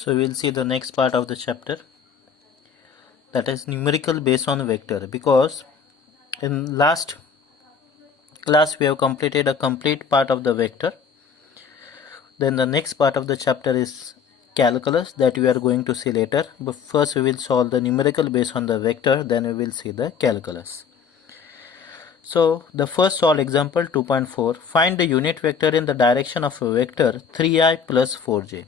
So we'll see the next part of the chapter, that is numerical based on vector, because in last class we have completed a complete part of the vector. Then the next part of the chapter is calculus, that we are going to see later, but first we will solve the numerical based on the vector, then we will see the calculus. So the first solved example 2.4, find the unit vector in the direction of a vector 3i plus 4j.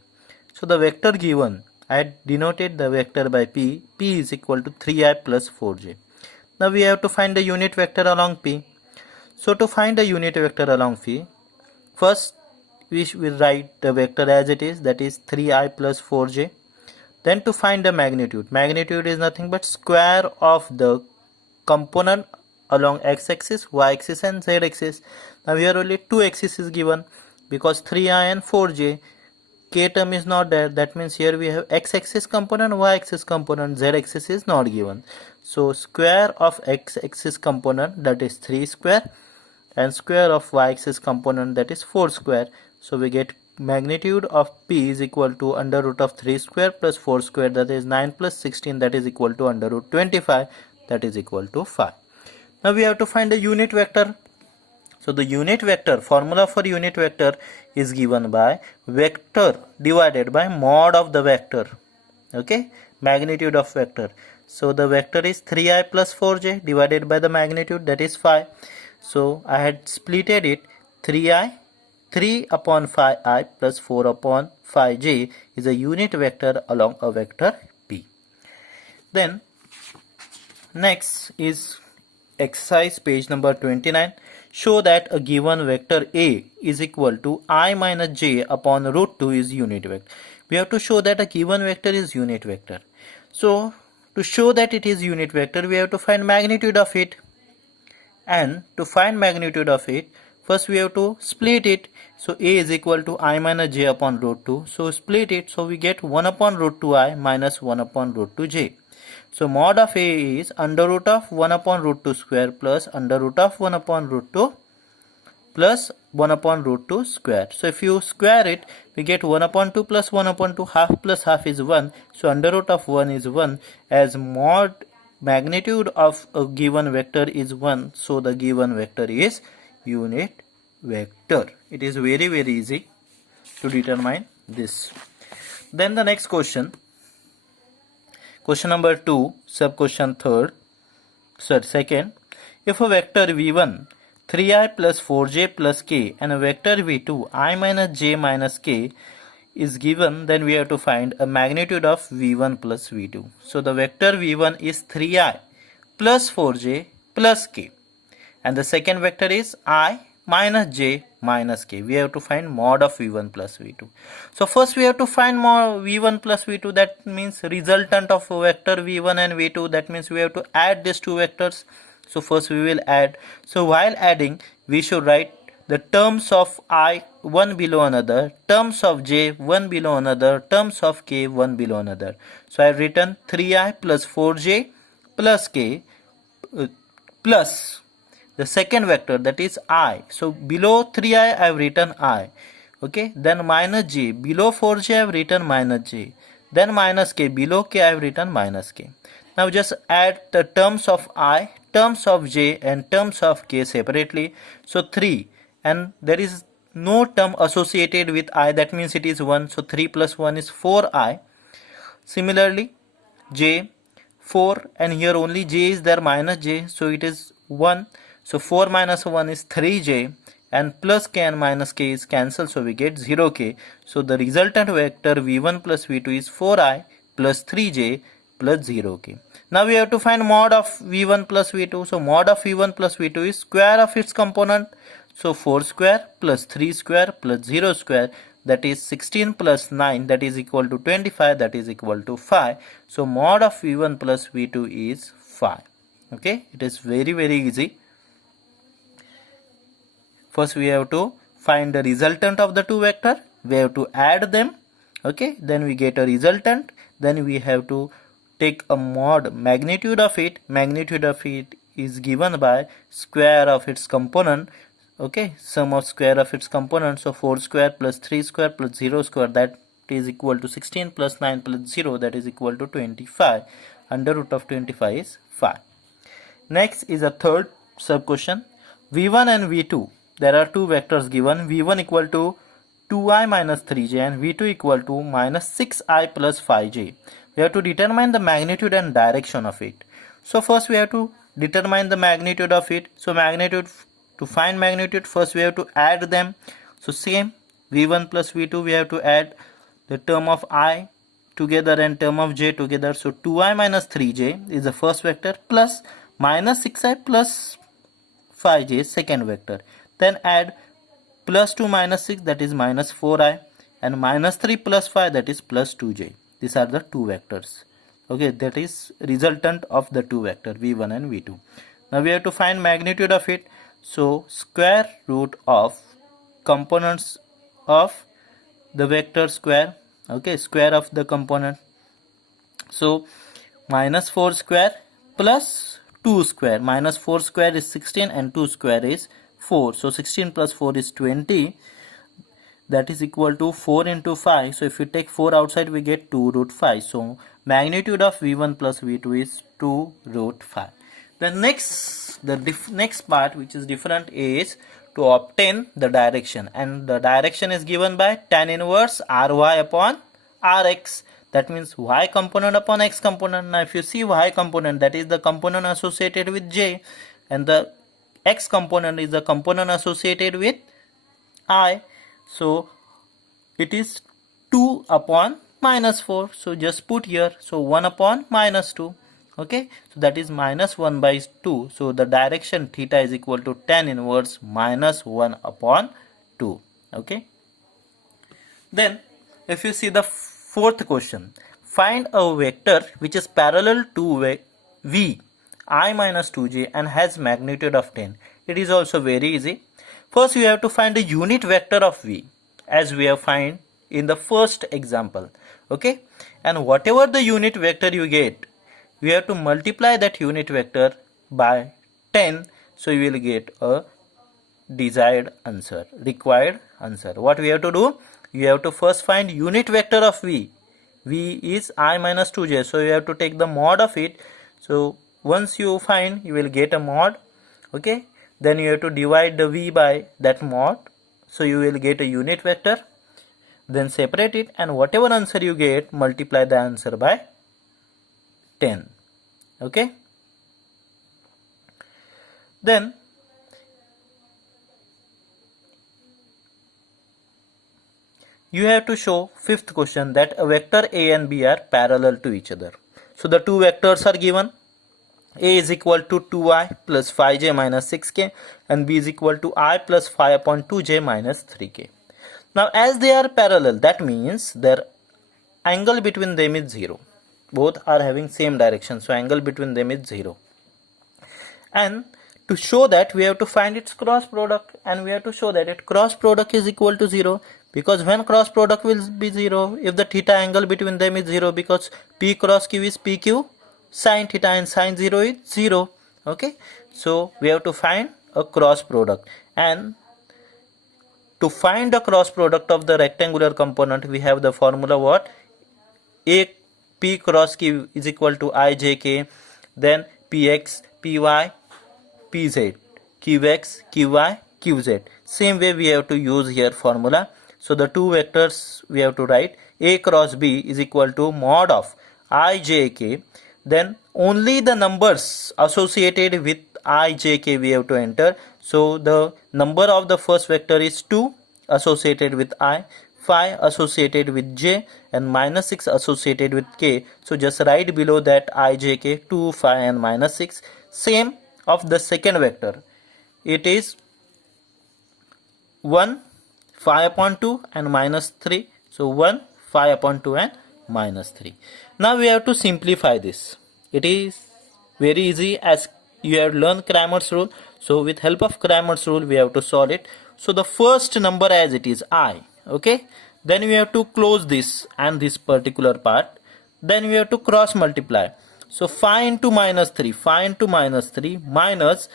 So the vector given, I had denoted the vector by p is equal to 3i plus 4j. Now we have to find the unit vector along p. So to find the unit vector along p, first we will write the vector as it is, that is 3i plus 4j. Then to find the magnitude is nothing but square of the component along x-axis, y-axis and z-axis. Now here only two axes is given, because 3i and 4j, k term is not there, that means here we have x-axis component, y-axis component, z-axis is not given. So square of x-axis component, that is 3 square, and square of y-axis component, that is 4 square. So we get magnitude of p is equal to under root of 3 square plus 4 square, that is 9 plus 16, that is equal to under root 25, that is equal to 5. Now we have to find the unit vector. So the unit vector, formula for unit vector is given by vector divided by mod of the vector. Okay, magnitude of vector. So the vector is 3i plus 4j divided by the magnitude, that is 5. So I had splitted it, 3 upon 5i plus 4 upon 5j is a unit vector along a vector p. Then next is exercise page number 29. Show that a given vector A is equal to I minus j upon root 2 is unit vector. We have to show that a given vector is unit vector. So to show that it is unit vector, we have to find magnitude of it. And to find magnitude of it, first we have to split it. So A is equal to I minus j upon root 2. So split it. So we get 1 upon root 2i minus 1 upon root 2j. So mod of A is under root of 1 upon root 2 square plus under root of 1 upon root 2 plus 1 upon root 2 square. So if you square it, we get 1 upon 2 plus 1 upon 2, half plus half is 1. So under root of 1 is 1, as mod magnitude of a given vector is 1. So the given vector is unit vector. It is very easy to determine this. Then the next question. Question number 2, sub question second. If a vector v1 3i plus 4j plus k and a vector v2 I minus j minus k is given, then we have to find a magnitude of v1 plus v2. So the vector v1 is 3i plus 4j plus k, and the second vector is I minus j minus k. We have to find mod of v1 plus v2. So first we have to find mod v1 plus v2, that means resultant of vector v1 and v2, that means we have to add these two vectors. So first we will add. So while adding, we should write the terms of I one below another, terms of j one below another, terms of k one below another. So I have written 3i plus 4j plus k plus the second vector, that is I. So below 3i I have written I. Okay, then minus j, below 4j I have written minus j, then minus k, below k I have written minus k. Now just add the terms of I, terms of j and terms of k separately. So 3, and there is no term associated with I, that means it is 1. So 3 plus 1 is 4i. Similarly j 4, and here only j is there, minus j, so it is 1. So 4 minus 1 is 3j, and plus k and minus k is cancelled, so we get 0k. So the resultant vector v1 plus v2 is 4i plus 3j plus 0k. Now we have to find mod of v1 plus v2. So mod of v1 plus v2 is square of its component. So 4 square plus 3 square plus 0 square, that is 16 plus 9, that is equal to 25, that is equal to 5. So mod of v1 plus v2 is 5. Okay, it is very easy. First we have to find the resultant of the two vector. We have to add them. Okay, then we get a resultant. Then we have to take a mod magnitude of it. Magnitude of it is given by square of its component. Okay, sum of square of its components. So 4 square plus 3 square plus 0 square, that is equal to 16 plus 9 plus 0, that is equal to 25. Under root of 25 is 5. Next is a third sub question. V1 and V2. There are two vectors given. V1 equal to 2i minus 3j and V2 equal to minus 6i plus 5j. We have to determine the magnitude and direction of it. So first we have to determine the magnitude of it. So magnitude, to find magnitude, first we have to add them. So same, V1 plus V2, we have to add the term of I together and term of j together. So 2i minus 3j is the first vector plus minus 6i plus 5j second vector. Then add plus 2 minus 6, that is minus 4i, and minus 3 plus 5, that is plus 2j. These are the two vectors. Okay, that is resultant of the two vector v1 and v2. Now we have to find magnitude of it. So square root of components of the vector square. Okay, square of the component. So minus 4 square plus 2 square. Minus 4 square is 16 and 2 square is 4. So 16 plus 4 is 20. That is equal to 4 into 5. So if we take 4 outside, we get 2 root 5. So magnitude of v1 plus v2 is 2 root 5. The next part, which is different, is to obtain the direction, and the direction is given by tan inverse ry upon rx. That means y component upon x component. Now if you see y component, that is the component associated with j, and the x component is the component associated with I. So it is 2 upon minus 4. So just put here. So 1 upon minus 2. Okay. So that is minus 1 by 2. So the direction theta is equal to tan inverse minus 1 upon 2. Okay. Then if you see the fourth question, find a vector which is parallel to v I minus 2j and has magnitude of 10. It is also very easy. First you have to find a unit vector of v, as we have find in the first example. Okay, and whatever the unit vector you get, you have to multiply that unit vector by 10. So you will get a desired answer, required answer. What we have to do? You have to first find unit vector of v. V is I minus 2j. So you have to take the mod of it. So once you find, you will get a mod. Okay, then you have to divide the v by that mod. So you will get a unit vector. Then separate it, and whatever answer you get, multiply the answer by 10. Okay. Then you have to show fifth question that a vector a and b are parallel to each other. So the two vectors are given. A is equal to 2i plus 5j minus 6k and b is equal to I plus 5 upon 2j minus 3k. Now as they are parallel, that means their angle between them is 0. Both are having same direction, so angle between them is 0. And to show that, we have to find its cross product, and we have to show that its cross product is equal to 0, because when cross product will be 0 if the theta angle between them is 0, because p cross q is pq sin theta and sin 0 is 0. Okay, so we have to find a cross product, and to find the cross product of the rectangular component, we have the formula what? A p cross q is equal to ijk, then px, py, pz, qx, qy, qz. Same way we have to use here formula. So the two vectors we have to write. A cross b is equal to mod of ijk. Then only the numbers associated with ijk we have to enter. So the number of the first vector is 2 associated with I, 5 associated with j, and minus 6 associated with k. So just write below that ijk, 2, 5 and minus 6. Same of the second vector. It is 1, 5 upon 2 and minus 3. So 1, 5 upon 2 and minus 3. Now we have to simplify this. It is very easy, as you have learned Cramer's rule. So with help of Cramer's rule, we have to solve it. So the first number as it is I. Okay. Then we have to close this and this particular part. Then we have to cross multiply. So 5 into minus 3. 5 into minus 3 minus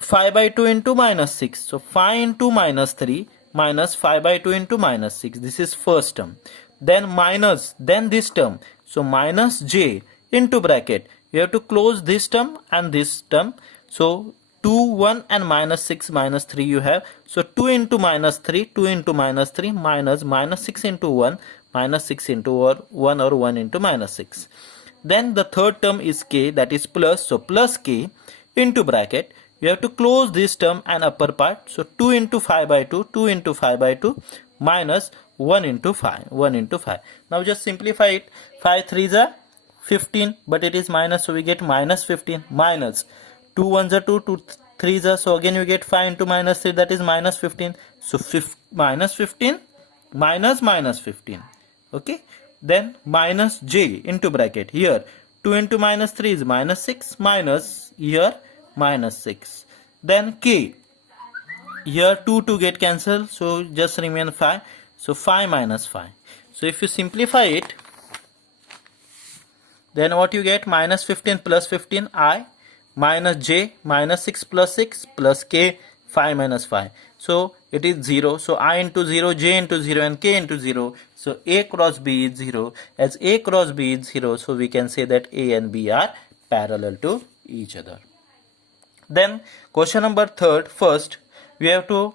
5 by 2 into minus 6. So 5 into minus 3 minus 5 by 2 into minus 6. This is first term. Then minus, then this term. So minus j into bracket. You have to close this term and this term. So 2, 1 and minus 6 minus 3 you have. So 2 into minus 3, 2 into minus 3 minus minus 6 into 1, minus 6 into 1 or 1 into minus 6. Then the third term is k, that is plus. So plus k into bracket. You have to close this term and upper part. So 2 into 5 by 2, 2 into 5 by 2 minus 1 into 5, 1 into 5. Now just simplify it. 5 3s are 15, but it is minus, so we get minus 15 minus 2 1s are 2, 2 3s are, so again you get 5 into minus 3, that is minus 15. So minus 15 minus minus 15. Okay. Then minus j into bracket. Here 2 into minus 3 is minus 6 minus here minus 6. Then k. Here 2 get cancelled, so just remain 5. So 5 minus 5. So if you simplify it, then what you get? Minus 15 plus 15 I minus j minus 6 plus 6 plus k 5 minus 5. So it is 0. So I into 0, j into 0 and k into 0. So a cross b is 0. As a cross b is 0, so we can say that a and b are parallel to each other. Then question number first we have to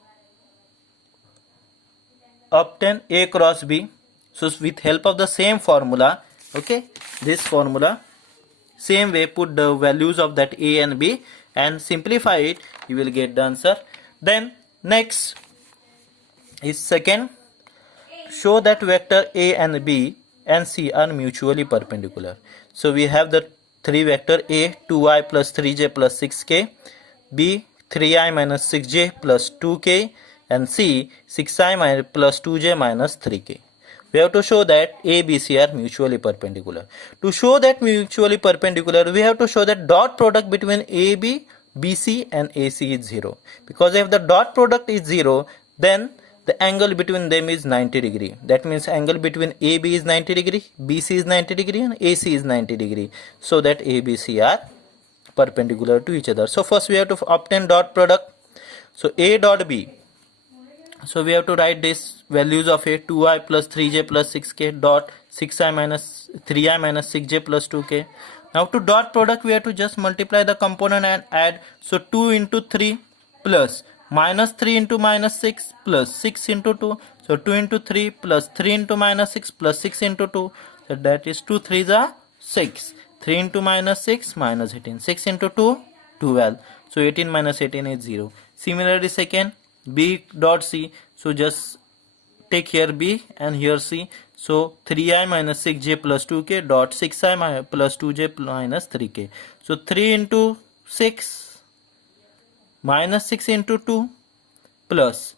obtain a cross b. So with help of the same formula, okay, this formula, same way put the values of that a and b and simplify it, you will get the answer. Then next is second, show that vector a and b and c are mutually perpendicular. So we have the three vector a 2i plus 3j plus 6k, b 3i minus 6j plus 2k, and c 6i plus 2j minus 3k. We have to show that a, b, c are mutually perpendicular. To show that mutually perpendicular, we have to show that dot product between a, b, bc and ac is 0. Because if the dot product is 0, then the angle between them is 90 degree. That means angle between AB is 90 degree, BC is 90 degree and AC is 90 degree. So that ABC are perpendicular to each other. So first we have to obtain dot product. So A dot B. So we have to write this values of A, 2i plus 3j plus 6k dot 6i minus 3i minus 6j plus 2k. Now to dot product we have to just multiply the component and add. So 2 into 3 plus minus 3 into minus 6 plus 6 into 2. So 2 into 3 plus 3 into minus 6 plus 6 into 2. So that is 2 3s are 6. 3 into minus 6 minus 18. 6 into 2, 12. So 18 minus 18 is 0. Similarly second, B dot C. So just take here B and here C. So 3i minus 6j plus 2k dot 6i plus 2j minus 3k. So 3 into 6 minus 6 into 2 plus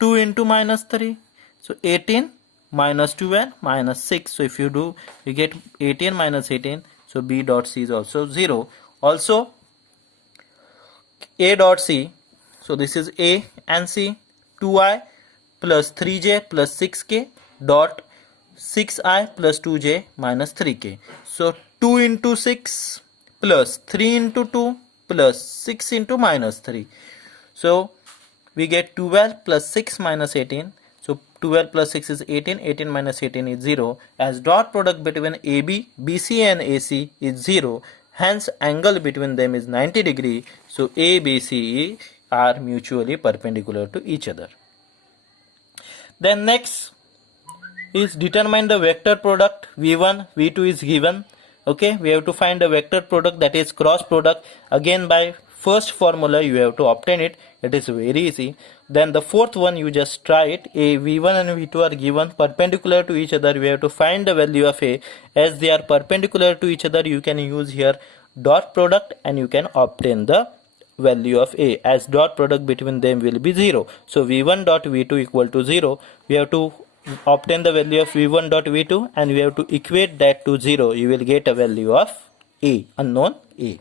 2 into minus 3. So 18 minus 12 minus 6. So if you do, you get 18 minus 18. So B dot C is also 0. Also A dot C. So this is A and C. 2i plus 3j plus 6k dot 6i plus 2j minus 3k. So 2 into 6 plus 3 into 2 plus 6 into minus 3. So we get 12 plus 6 minus 18. So 12 plus 6 is 18. 18 minus 18 is 0. As dot product between AB, BC and AC is 0. Hence angle between them is 90 degree. So A, B, C are mutually perpendicular to each other. Then next is determine the vector product. V1, V2 is given. Okay, we have to find the vector product, that is cross product. Again by first formula you have to obtain it. It is very easy. Then the fourth one you just try it. A, V1 and V2 are given perpendicular to each other. We have to find the value of A. As they are perpendicular to each other, you can use here dot product and you can obtain the value of A, as dot product between them will be 0. So V1 dot V2 equal to 0. We have to obtain the value of V1 dot V2 and we have to equate that to 0. You will get a value of A, unknown A.